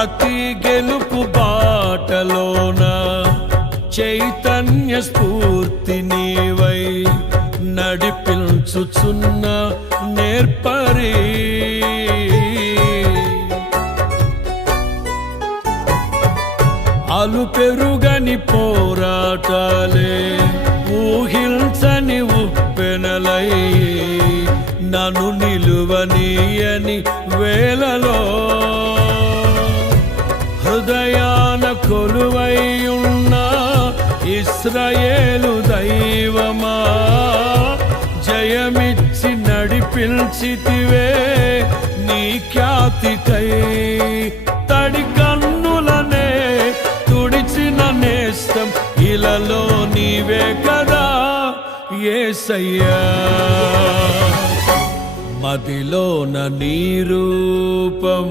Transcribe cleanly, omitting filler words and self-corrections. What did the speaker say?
ప్రతి గెలుపు బాటలోన చైతన్య స్ఫూర్తి నీవై నడిపించుచున్న నేర్పరి. అలు పెరుగని పోరాటాలే ఊహించని ఉప్పెనలై నన్ను నిలువనీయని వేళలో హృదయాన కొలువైయున్న ఇశ్రాయేలు దైవమా, జయమిచ్చి నడిపించితివే నీ ఖ్యాతికై. తడి కన్నులనే తుడిచిన నేస్తం ఇలలో నీవే కదా యేసయ్యా. మదిలోన నీ రూపం